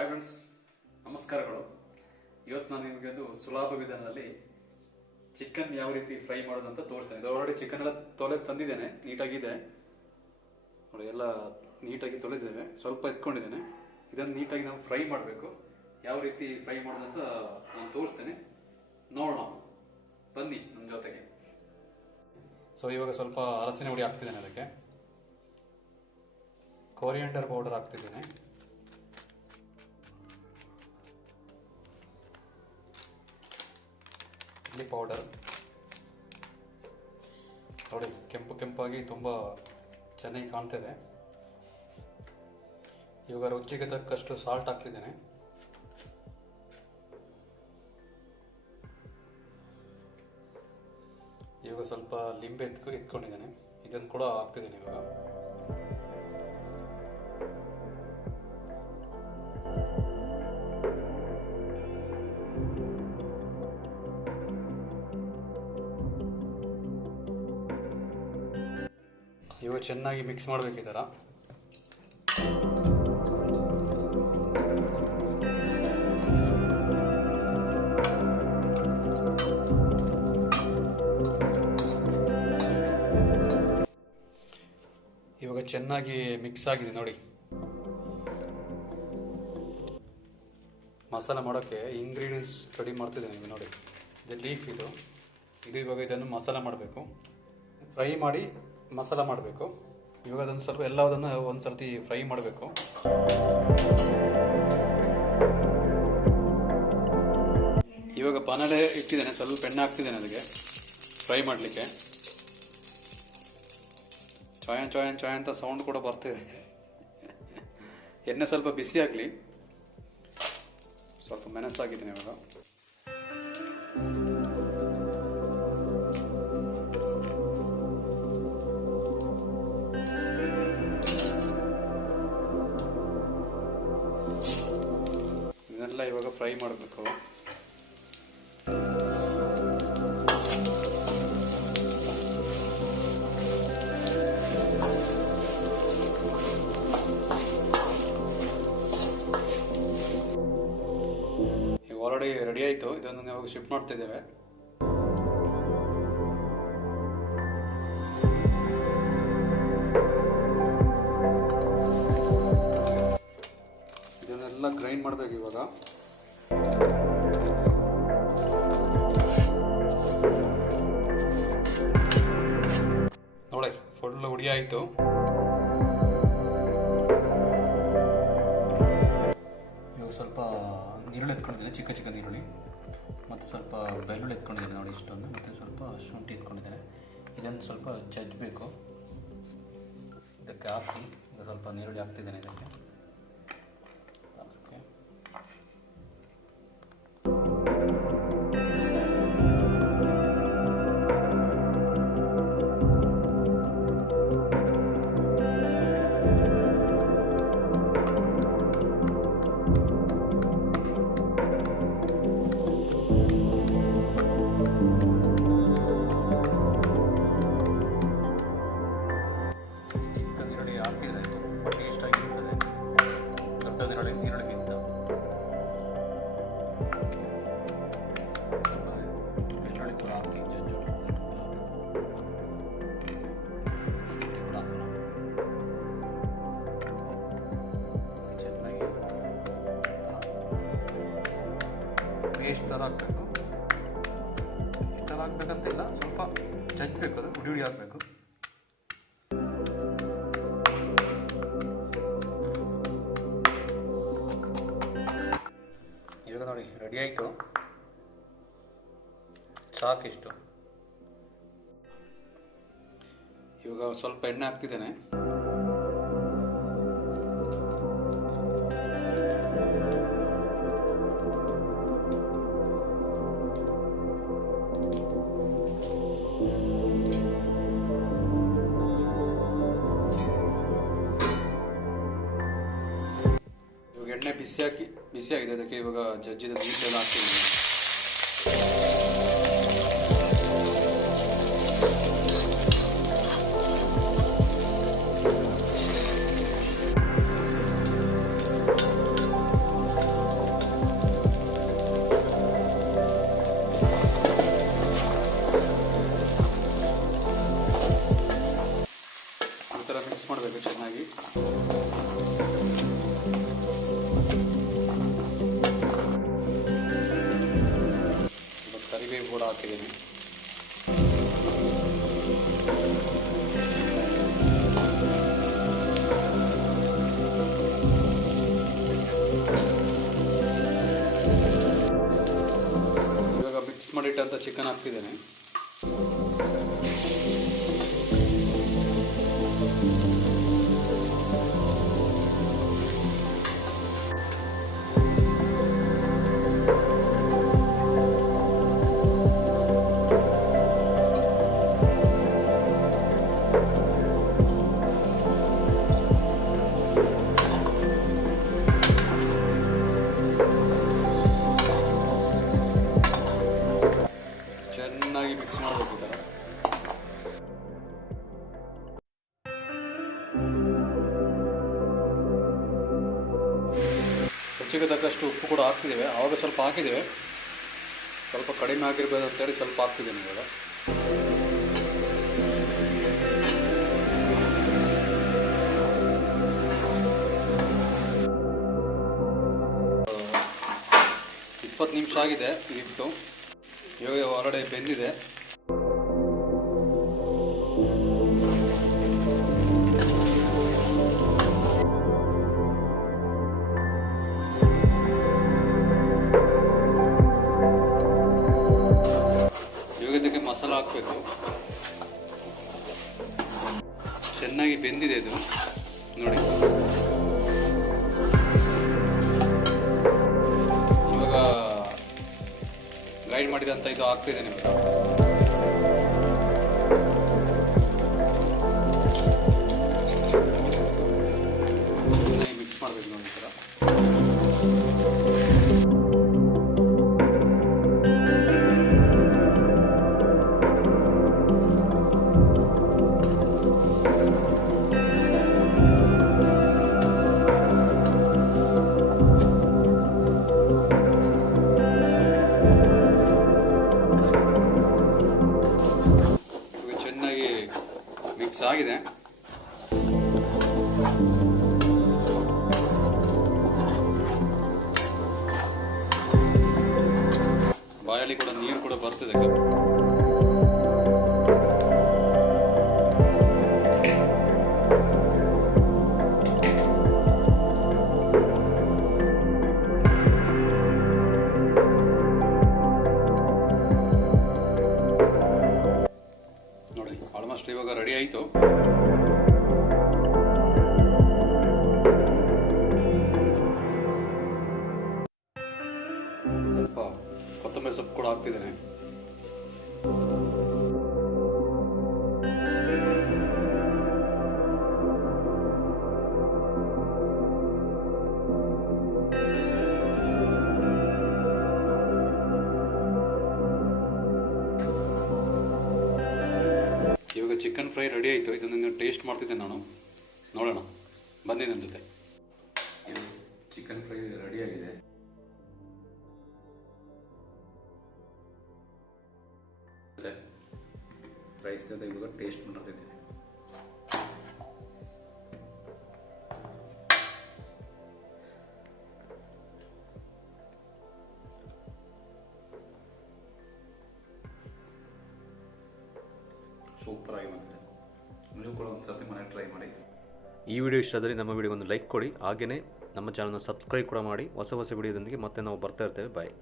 Hi friends, ನಮಸ್ಕಾರಗಳು. ಇವತ್ತು ನಾನು ನಿಮಗೆ ಒಂದು ಸುಲಭ ವಿಧಾನದಲ್ಲಿ ಚಿಕನ್ ಯಾವ ರೀತಿ ಫ್ರೈ ಮಾಡೋದು ಅಂತ ತೋರಿಸ್ತೇನೆ. ಇದು ಆಲ್ರೆಡಿ ಚಿಕನ್ ಎಲ್ಲ ತೊಳೆದು ತಂದಿದ್ದೇನೆ, ನೀಟಾಗಿದೆ ನೋಡಿ, ಎಲ್ಲ ನೀಟಾಗಿ ತೊಳೆದಿದ್ದೇನೆ, ಸ್ವಲ್ಪ ಎತ್ಕೊಂಡಿದ್ದೇನೆ. ಇದನ್ನು ನೀಟಾಗಿ ನಾವು ಫ್ರೈ ಮಾಡಬೇಕು. ಯಾವ ರೀತಿ ಫ್ರೈ ಮಾಡೋದು ಅಂತ ನಾನು ತೋರಿಸ್ತೇನೆ, ನೋಡೋಣ ಬನ್ನಿ ನನ್ನ ಜೊತೆಗೆ. ಸೊ ಇವಾಗ ಸ್ವಲ್ಪ ಅರಸಿನ ಹುಡಿ ಹಾಕ್ತಿದ್ದೇನೆ, ಅದಕ್ಕೆ ಕೊರಿಯಾಂಡರ್ ಪೌಡರ್ ಹಾಕ್ತಿದ್ದೇನೆ, ಚಿಲ್ಲಿ ಪೌಡರ್ ನೋಡಿ, ಕೆಂಪು ಕೆಂಪಾಗಿ ತುಂಬ ಚೆನ್ನಾಗಿ ಕಾಣ್ತಿದೆ. ಇವಾಗ ರುಚಿಗೆ ತಕ್ಕಷ್ಟು ಸಾಲ್ಟ್ ಹಾಕ್ತಿದ್ದೇನೆ. ಇವಾಗ ಸ್ವಲ್ಪ ಲಿಂಬೆ ಎತ್ಕೊಂಡಿದ್ದೇನೆ, ಇದನ್ನು ಕೂಡ ಹಾಕ್ತಿದ್ದೇನೆ. ಇವಾಗ ಚೆನ್ನಾಗಿ ಮಿಕ್ಸ್ ಮಾಡಬೇಕು ಈ ಥರ. ಇವಾಗ ಚೆನ್ನಾಗಿ ಮಿಕ್ಸ್ ಆಗಿದೆ ನೋಡಿ. ಮಸಾಲ ಮಾಡೋಕ್ಕೆ ಇಂಗ್ರೀಡಿಯೆಂಟ್ಸ್ ರೆಡಿ ಮಾಡ್ತಿದ್ದೇನೆ. ನೀವು ನೋಡಿ, ಇದು ಲೀಫ್, ಇದು ಇವಾಗ ಇದನ್ನು ಮಸಾಲ ಮಾಡಬೇಕು. ಫ್ರೈ ಮಾಡಿ ಮಸಾಲ ಮಾಡಬೇಕು. ಇವಾಗ ಅದನ್ನು ಸ್ವಲ್ಪ ಎಲ್ಲದನ್ನು ಒಂದು ಸರ್ತಿ ಫ್ರೈ ಮಾಡಬೇಕು. ಇವಾಗ ಬಾಣಲೆ ಇಟ್ಟಿದ್ದೇನೆ, ಸ್ವಲ್ಪ ಎಣ್ಣೆ ಹಾಕ್ತಿದ್ದೇನೆ ಅದಕ್ಕೆ ಫ್ರೈ ಮಾಡಲಿಕ್ಕೆ. ಚಾಯನ್ ಚಾಯನ್ ಚಾಯ್ ಅಂತ ಸೌಂಡ್ ಕೂಡ ಬರ್ತಿದೆ. ಎಣ್ಣೆ ಸ್ವಲ್ಪ ಬಿಸಿ ಆಗಲಿ, ಸ್ವಲ್ಪ ಮೆಣಸಾಗಿದ್ದೀನಿ ಇವಾಗ. ಇದನ್ನೆಲ್ಲ ಇವಾಗ ಫ್ರೈ ಮಾಡಬೇಕು. ಆಲ್ರೆಡಿ ರೆಡಿ ಆಯಿತು, ಇದನ್ನು ನಾವು ಶಿಫ್ಟ್ ಮಾಡ್ತಿದ್ದೇವೆ. ಇದನ್ನೆಲ್ಲ ಗ್ರೈಂಡ್ ಮಾಡಬೇಕು ಇವಾಗ. ನೋಡಿ, ಫುಲ್ ಹುಡಿ ಆಯಿತು. ಇವಾಗ ಸ್ವಲ್ಪ ನೀರುಳ್ಳಿ ಎತ್ಕೊಂಡಿದ್ದೇನೆ, ಚಿಕ್ಕ ಚಿಕ್ಕ ನೀರುಳ್ಳಿ, ಮತ್ತು ಸ್ವಲ್ಪ ಬೆಳ್ಳುಳ್ಳಿ ಎತ್ಕೊಂಡಿದ್ದೇನೆ ನೋಡಿ, ಇಷ್ಟೊಂದು, ಮತ್ತು ಸ್ವಲ್ಪ ಶುಂಠಿ ಎತ್ಕೊಂಡಿದ್ದೇನೆ. ಇದನ್ನು ಸ್ವಲ್ಪ ಜಜ್ಜಬೇಕು. ಇದಕ್ಕೆ ಹಾಕಿ ಸ್ವಲ್ಪ ನೀರುಳ್ಳಿ ಹಾಕ್ತಿದ್ದೇನೆ ಇದಕ್ಕೆ. ಪೇಸ್ಟ್ ಥರ ಹಾಕಬೇಕು. ಈ ಥರ ಹಾಕ್ಬೇಕಂತಿಲ್ಲ, ಸ್ವಲ್ಪ ಜಜ್ಬೇಕು, ಅದು ಹುಡಿ ಹುಡಿ ಹಾಕಬೇಕು. ಇವಾಗ ನೋಡಿ ರೆಡಿ ಆಯಿತು, ಸಾಕಿಷ್ಟು. ಇವಾಗ ಸ್ವಲ್ಪ ಎಣ್ಣೆ ಹಾಕ್ತಿದ್ದೇನೆ. ಎಣ್ಣೆ ಬಿಸಿಯಾಗಿದೆ, ಅದಕ್ಕೆ ಇವಾಗ ಜಜ್ಜಿದ ನೀರೆಲ್ಲ ಹಾಕ್ತಿದ್ದೀನಿ. ಹಾಕಿದ್ದೀನಿ. ಇವಾಗ ಮಿಕ್ಸ್ ಮಾಡಿಟ್ಟಂಥ ಚಿಕನ್ ಹಾಕ್ತಿದ್ದೇನೆ. ಚೆನ್ನಾಗಿ ಮಿಕ್ಸ್ ಮಾಡಬೇಕು. ಈ ಥರ ರುಚಿಗೆ ತಕ್ಕಷ್ಟು ಉಪ್ಪು ಕೂಡ ಹಾಕ್ತಿದ್ದೇವೆ. ಆವಾಗ ಸ್ವಲ್ಪ ಹಾಕಿದ್ದೇವೆ, ಸ್ವಲ್ಪ ಕಡಿಮೆ ಆಗಿರ್ಬೋದು ಅಂತೇಳಿ ಸ್ವಲ್ಪ ಹಾಕ್ತಿದ್ದೇನೆ ಇವಾಗ. ಇಪ್ಪತ್ತು ನಿಮಿಷ ಆಗಿದೆ ಇಟ್ಟು. ಇವಾಗ ಹೊರಗಡೆ ಬೆಂದಿದೆ. ಇವಾಗ ಇದಕ್ಕೆ ಮಸಾಲ ಹಾಕಬೇಕು. ಚೆನ್ನಾಗಿ ಬೆಂದಿದೆ ಇದು ನೋಡಿ. ಇವಾಗ ಗ್ರೈಂಡ್ ಮಾಡಿದಂಥ ಇದು ಹಾಕ್ತಿದೆ ನಿಮಗೆ. ಮಿಕ್ಸ್ ಮಾಡಬೇಕು ನೋಡಿ ಈ ಥರ. ಮಿಕ್ಸ್ ಆಗಿದೆ. ಬಾಯಲ್ಲಿ ಕೂಡ ನೀರು ಕೂಡ ಬರ್ತದೆ. ನೋಡಿ ಆಲ್ಮೋಸ್ಟ್ ಇವಾಗ ರೆಡಿ ಆಯಿತು. ಸ್ವಲ್ಪ ಕೊತ್ತಂಬರಿ ಸೊಪ್ಪು ಕೂಡ ಹಾಕ್ತಿದ್ದೇನೆ. ಇವಾಗ ಚಿಕನ್ ಫ್ರೈ ರೆಡಿ ಆಯಿತು. ಇದನ್ನು ಟೇಸ್ಟ್ ಮಾಡ್ತಿದ್ದೆ ನಾನು. ನೋಡೋಣ ಬನ್ನಿ ನನ್ನ ಜೊತೆ. ಚಿಕನ್ ಫ್ರೈ ರೆಡಿಯಾಗಿದೆ. ರೈಸ್ ಜೊತೆ ಇವಾಗ ಟೇಸ್ಟ್ ಮಾಡ್ತಿದ್ದೀನಿ. ಸೂಪರ್ ಆಗಿ ಬಂದಿದೆ. ನೀವು ಕೂಡ ಒಂದು ಸರ್ತಿ ಮನೆ ಟ್ರೈ ಮಾಡಿ. ಈ ವಿಡಿಯೋ ಇಷ್ಟ ಆದರೆ ನಮ್ಮ ವಿಡಿಯೋಗೆ ಒಂದು ಲೈಕ್ ಕೊಡಿ. ಹಾಗೆಯೇ ನಮ್ಮ ಚಾನಲ್ನ ಸಬ್ಸ್ಕ್ರೈಬ್ ಕೂಡ ಮಾಡಿ. ಹೊಸ ಹೊಸ ವಿಡಿಯೋದೊಂದಿಗೆ ಮತ್ತೆ ನಾವು ಬರ್ತಾ ಇರ್ತೇವೆ. ಬಾಯ್.